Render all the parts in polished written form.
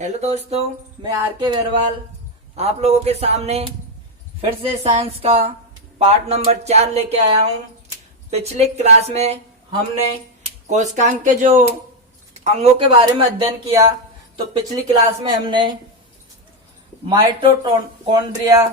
Hello दोस्तों, मैं are के वेरवाल आप लोगों के सामने फिर से साइंस का पार्ट नंबर 4 लेके आया हूँ। पिछले क्लास में हमने कोशिकांग के जो अंगों के बारे में अध्ययन किया, तो पिछली क्लास में हमने माइटोकॉन्ड्रिया,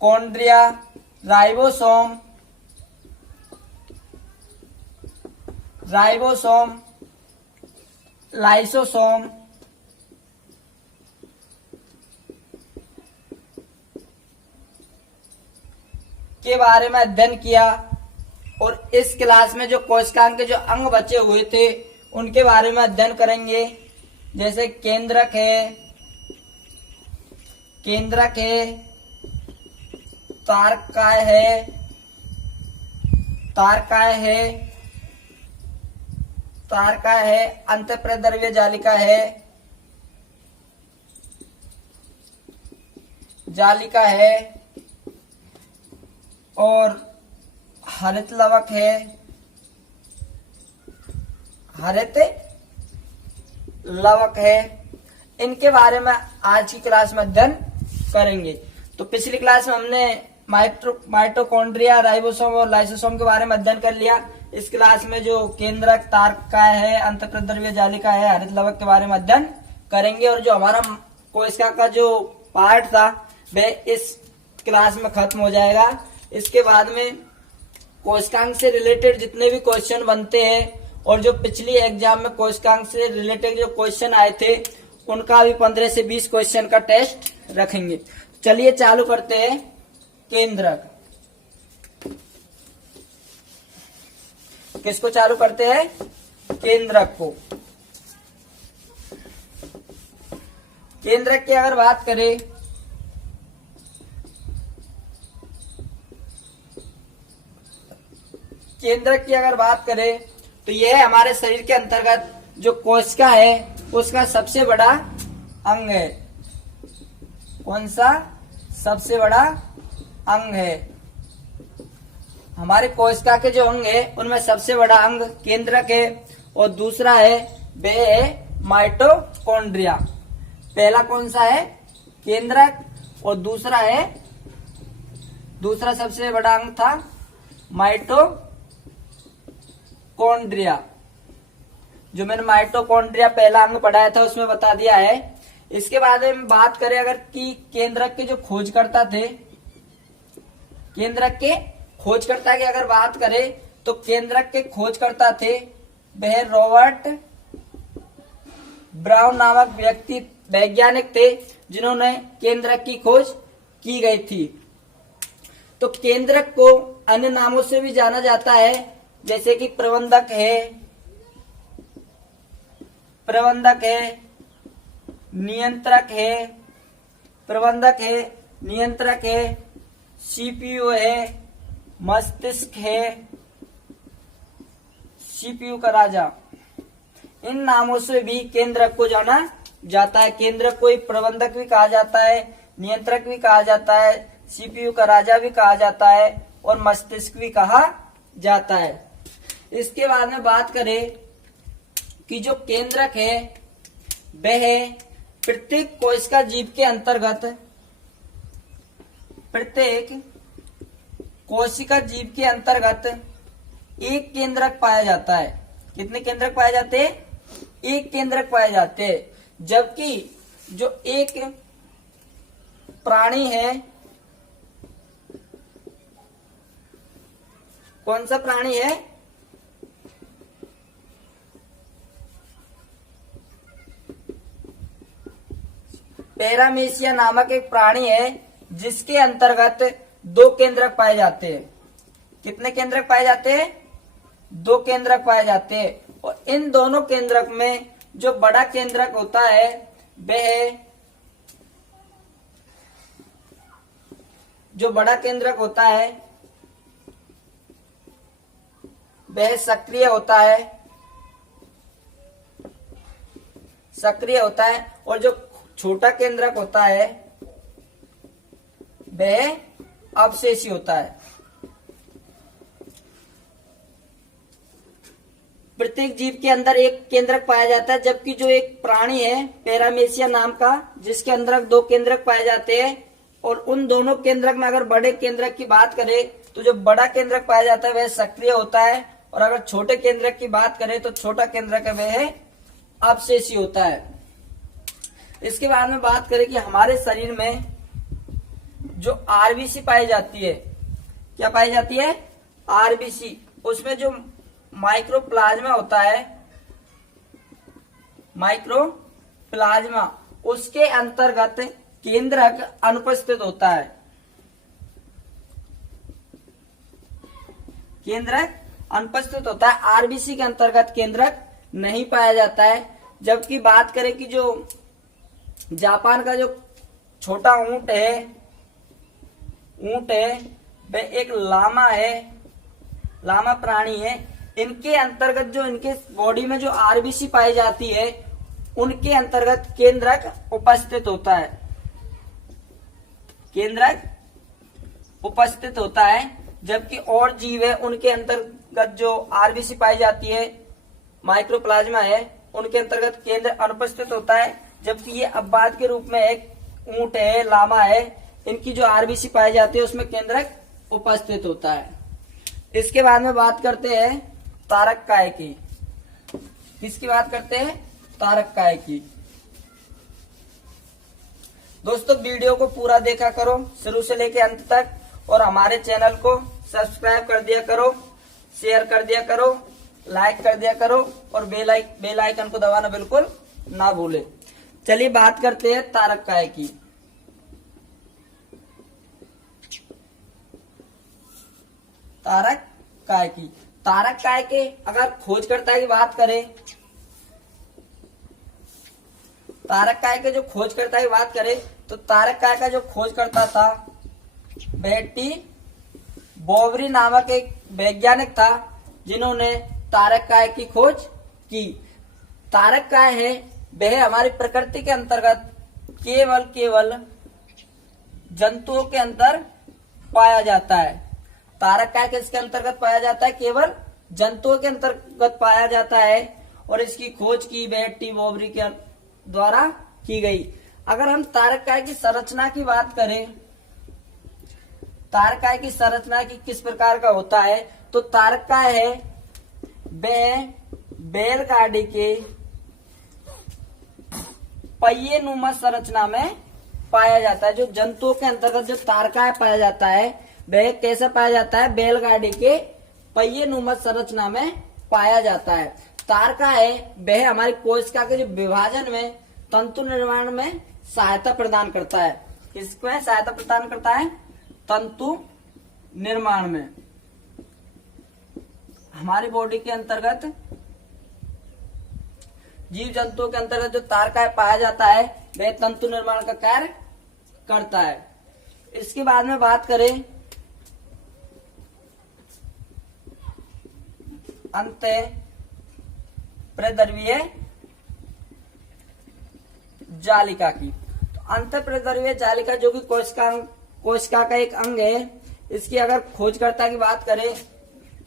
कॉन्ड्रिया, राइबोसोम, लाइसोसोम, के बारे में अध्ययन किया। और इस क्लास में जो कोशिकांग के जो अंग बचे हुए थे उनके बारे में अध्ययन करेंगे, जैसे केंद्रक है, तारकाय है, अंतःप्रद्रव्य जालिका है और हरित लवक है। इनके बारे में आज की क्लास में अध्ययन करेंगे। तो पिछली क्लास में हमने माइटोकॉन्ड्रिया, राइबोसोम और लाइसोसोम के बारे में अध्ययन कर लिया। इस क्लास में जो केंद्रक, तारकाय है, अंतःप्रद्रव्य जालिका है, हरित लवक के बारे में अध्ययन करेंगे। और जो हमारा कोशिका का जो पार्ट था वह इस क्लास में खत्म हो जाएगा। इसके बाद में कोशिकांग से रिलेटेड जितने भी क्वेश्चन बनते हैं और जो पिछली एग्जाम में कोशिकांग से रिलेटेड जो क्वेश्चन आए थे उनका भी 15 से 20 क्वेश्चन का टेस्ट रखेंगे। चलिए चालू करते हैं। केंद्रक, किसको चालू करते हैं? केंद्रक को। केंद्रक की अगर बात करें तो यह हमारे शरीर के अंतर्गत जो कोशिका है उसका सबसे बड़ा अंग है। कौन सा सबसे बड़ा अंग है? हमारे कोशिका के जो अंग है उनमें सबसे बड़ा अंग केंद्रक है और दूसरा है वह है माइटोकॉन्ड्रिया। पहला कौन सा है? केंद्रक और दूसरा सबसे बड़ा अंग था माइटोकॉन्ड्रिया। जो मैंने माइटोकॉन्ड्रिया पहला अंग पढ़ाया था उसमें बता दिया है। इसके बाद में बात करें अगर कि केंद्रक के जो खोजकर्ता थे, केंद्रक के खोजकर्ता की अगर बात करें तो केंद्रक के खोजकर्ता थे वह रॉबर्ट ब्राउन नामक वैज्ञानिक थे जिन्होंने केंद्रक की खोज की गई थी। तो केंद्रक को अन्य नामों से भी जाना जाता है, जैसे कि प्रबंधक है, नियंत्रक है, सीपीयू है, मस्तिष्क है, सीपीयू का राजा। इन नामों से भी केंद्रक को जाना जाता है। केंद्रक को एक प्रबंधक भी कहा जाता है, नियंत्रक भी कहा जाता है, सीपीयू का राजा भी कहा जाता है और मस्तिष्क भी कहा जाता है। इसके बाद में बात करें कि जो केंद्रक है वह प्रत्येक कोशिका जीव के अंतर्गत, प्रत्येक कोशिका जीव के अंतर्गत एक केंद्रक पाया जाता है। कितने केंद्रक पाए जाते हैं? एक केंद्रक पाए जाते हैं। जबकि जो एक प्राणी है, कौन सा प्राणी है? पैरामीशिया नामक एक प्राणी है जिसके अंतर्गत 2 केंद्रक पाए जाते हैं। कितने केंद्रक पाए जाते हैं? 2 केंद्रक पाए जाते हैं। और इन दोनों केंद्रक में जो बड़ा केंद्रक होता है वह सक्रिय होता है और जो छोटा केंद्रक होता है वह अवशेषी होता है। प्रत्येक जीव के अंदर एक केंद्रक पाया जाता है, जबकि जो एक प्राणी है पैरामेशिया नाम का, जिसके अंदर 2 केंद्रक पाए जाते हैं। और उन दोनों केंद्रक में अगर बड़े केंद्रक की बात करें तो जो बड़ा केंद्रक पाया जाता है वह सक्रिय होता है, और अगर छोटे केंद्रक की बात करें तो छोटा केंद्रक है वह अपशेषी होता है। इसके बाद में बात करें कि हमारे शरीर में जो आरबीसी पाई जाती है, क्या पाई जाती है? आरबीसी। उसमें जो माइक्रोप्लाज्मा होता है, माइक्रोप्लाज्मा, उसके अंतर्गत केंद्रक अनुपस्थित होता है। केंद्रक अनुपस्थित होता है, आरबीसी के अंतर्गत केंद्रक नहीं पाया जाता है। जबकि बात करें कि जो जापान का जो छोटा ऊंट है वह एक लामा है, लामा प्राणी है। इनके अंतर्गत जो इनके बॉडी में जो आरबीसी पाई जाती है उनके अंतर्गत केंद्रक उपस्थित होता है, केंद्रक उपस्थित होता है। जबकि और जीव है उनके अंतर्गत जो आरबीसी पाई जाती है, माइक्रोप्लाज्मा है, उनके अंतर्गत केंद्र अनुपस्थित होता है। जबकि ये अपवाद के रूप में एक ऊंट है, लामा है, इनकी जो आरबीसी पाई जाती है उसमें केंद्रक उपस्थित होता है। इसके बाद में बात करते हैं तारककाय की। किसकी बात करते हैं? तारककाय की। दोस्तों वीडियो को पूरा देखा करो शुरू से लेकर अंत तक, और हमारे चैनल को सब्सक्राइब कर दिया करो, शेयर कर दिया करो, लाइक कर दिया करो, और बेल आइकन को दबाना बिल्कुल ना भूले। चलिए बात करते हैं तारककाय की। तारककाय की, तारककाय के अगर खोजकर्ता की बात करें, तारककाय के जो खोजकर्ता की बात करें तो तारककाय का जो खोजकर्ता था बेटी बोवरी नामक एक वैज्ञानिक था, जिन्होंने तारककाय की खोज की। तारककाय है वह हमारी प्रकृति के अंतर्गत केवल जंतुओं के अंदर पाया जाता है। तारककाय किसके अंतर्गत पाया जाता है? केवल जंतुओं के अंतर्गत पाया जाता है, और इसकी खोज की बेटी बोवरी के द्वारा की गई। अगर हम तारककाय की संरचना की बात करें, तारककाय की संरचना की किस प्रकार का होता है, तो तारककाय है वह बैलगाड़ी के पहिए नुमा संरचना में पाया जाता है। जो जंतुओं के अंतर्गत जो तारककाय पाया जाता है वह कैसे पाया जाता है? बैलगाड़ी के पहिए नुमा संरचना में पाया जाता है। तारककाय वह हमारी कोशिका के जो विभाजन में, तंतु निर्माण में सहायता प्रदान करता है। किसमें सहायता प्रदान करता है? तंतु निर्माण में। हमारी बॉडी के अंतर्गत जीव जंतुओं के अंतर्गत जो तारककाय पाया जाता है वह तंतु निर्माण का कार्य करता है। इसके बाद में बात करें अंतःप्रद्रव्य जालिका की। तो अंतःप्रद्रव्य जालिका जो कि कोशिका का एक अंग है, इसकी अगर खोजकर्ता की बात करें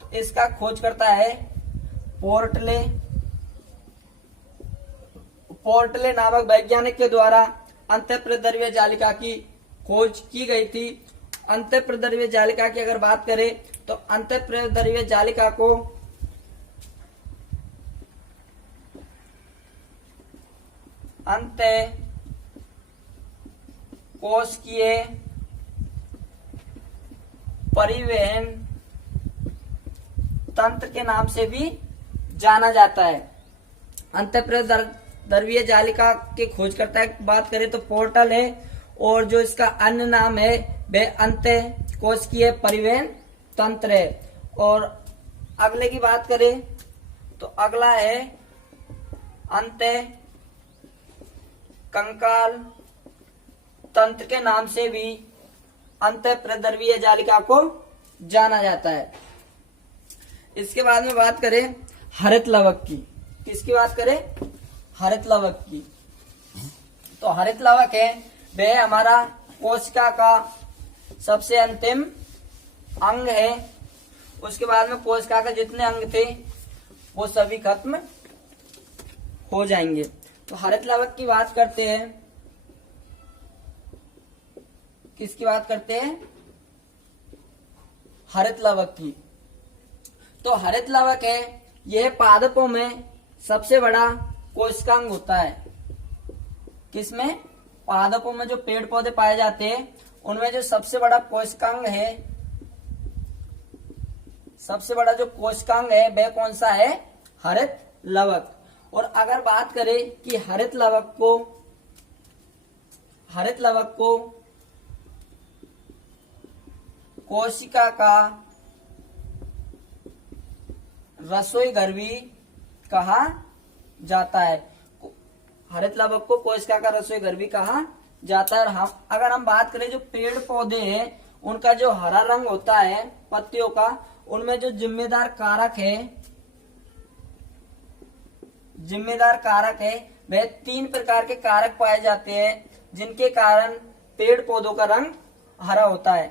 तो इसका खोजकर्ता है पोर्टले नामक वैज्ञानिक के द्वारा अंतःप्रद्रव्य जालिका की खोज की गई थी। अंतःप्रद्रव्य जालिका की अगर बात करें तो अंतःप्रद्रव्य जालिका को अंतःकोशिकीय परिवहन तंत्र के नाम से भी जाना जाता है। अंतःप्रद्रव्य जालिका के खोजकर्ता की बात करें तो पोर्टल है, और जो इसका अन्य नाम है वह अंतःकोशिकीय परिवहन तंत्र है। और अगले की बात करें तो अगला है अंतःकंकाल तंत्र के नाम से भी अंतःप्रद्रव्य जालिका को जाना जाता है। इसके बाद में बात करें हरित लवक की। किसकी बात करें? हरित लवक की। तो हरित लवक है वह हमारा कोशिका का सबसे अंतिम अंग है। उसके बाद में कोशिका के जितने अंग थे वो सभी खत्म हो जाएंगे। तो हरित लवक की बात करते हैं, किसकी बात करते हैं? हरित लवक की। तो हरित लवक है, यह पादपों में सबसे बड़ा कोशिकांग होता है। किसमें? पादपों में जो पेड़ पौधे पाए जाते हैं उनमें जो सबसे बड़ा कोशिकांग है, सबसे बड़ा जो कोशिकांग है वह कौन सा है? हरित लवक। और अगर बात करें कि हरित लवक को कोशिका का रसोई घर भी कहा जाता है। हरित लवक को कोशिका का रसोई घर भी कहा जाता है। और अगर हम बात करें जो पेड़ पौधे हैं उनका जो हरा रंग होता है पत्तियों का, उनमें जो जिम्मेदार कारक है वह 3 प्रकार के कारक पाए जाते हैं जिनके कारण पेड़ पौधों का रंग हरा होता है।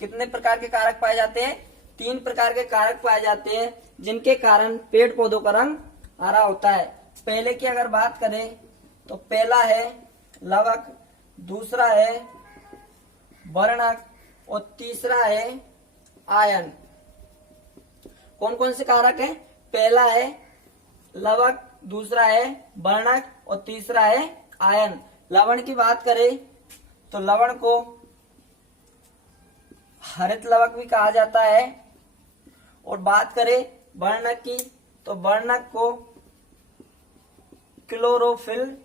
कितने प्रकार के कारक पाए जाते हैं? 3 प्रकार के कारक पाए जाते हैं जिनके कारण पेड़ पौधों का रंग हरा होता है। पहले की अगर बात करें तो पहला है लवक, दूसरा है वर्णक और तीसरा है आयन। कौन कौन से कारक है? पहला है लवक, दूसरा है वर्णक और तीसरा है आयन। लवण की बात करें तो लवण को हरित लवक भी कहा जाता है। और बात करें वर्णक की तो वर्णक को क्लोरोफिल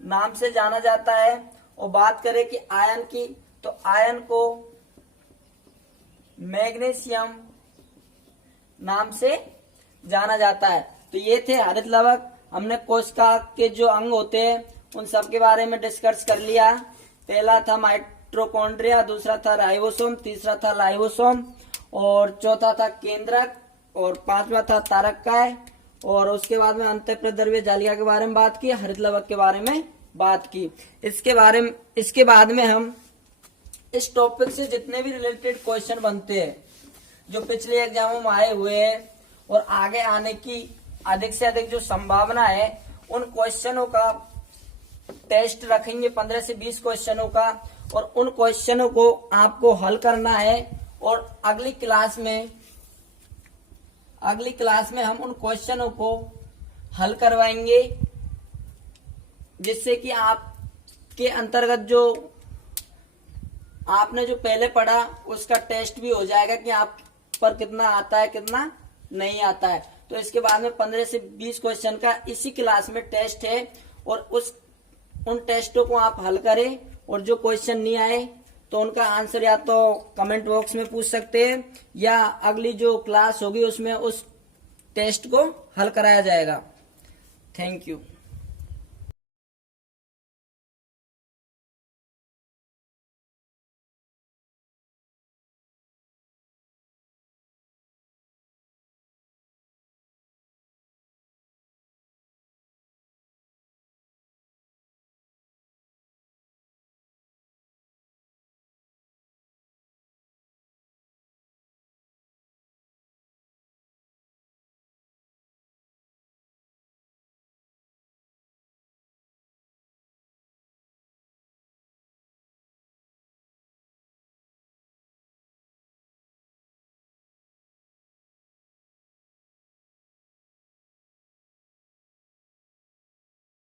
नाम से जाना जाता है। और बात करें कि आयन की तो आयन को मैग्नीशियम नाम से जाना जाता है। तो ये थे हरित लवक। हमने कोशिका के जो अंग होते हैं उन सब के बारे में डिस्कस कर लिया। पहला था माइटोकॉन्ड्रिया, दूसरा था राइबोसोम, तीसरा था लाइसोसोम और चौथा था केंद्रक और पांचवा था तारककाय। और उसके बाद में अंतःप्रद्रव्य जालिका के बारे में बात की, हरित लवक के बारे में बात की। इसके बाद में हम इस टॉपिक से जितने भी रिलेटेड क्वेश्चन बनते हैं जो पिछले एग्जामों में आए हुए हैं और आगे आने की अधिक से अधिक जो संभावना है उन क्वेश्चनों का टेस्ट रखेंगे 15 से 20 क्वेश्चनों का। और उन क्वेश्चनों को आपको हल करना है और अगली क्लास में हम उन क्वेश्चनों को हल करवाएंगे जिससे कि आपके अंतर्गत जो आपने जो पहले पढ़ा उसका टेस्ट भी हो जाएगा कि आप पर कितना आता है कितना नहीं आता है। तो इसके बाद में 15 से 20 क्वेश्चन का इसी क्लास में टेस्ट है और उन टेस्टों को आप हल करें और जो क्वेश्चन नहीं आए तो उनका आंसर या तो कमेंट बॉक्स में पूछ सकते हैं या अगली जो क्लास होगी उसमें उस टेस्ट को हल कराया जाएगा। Thank you.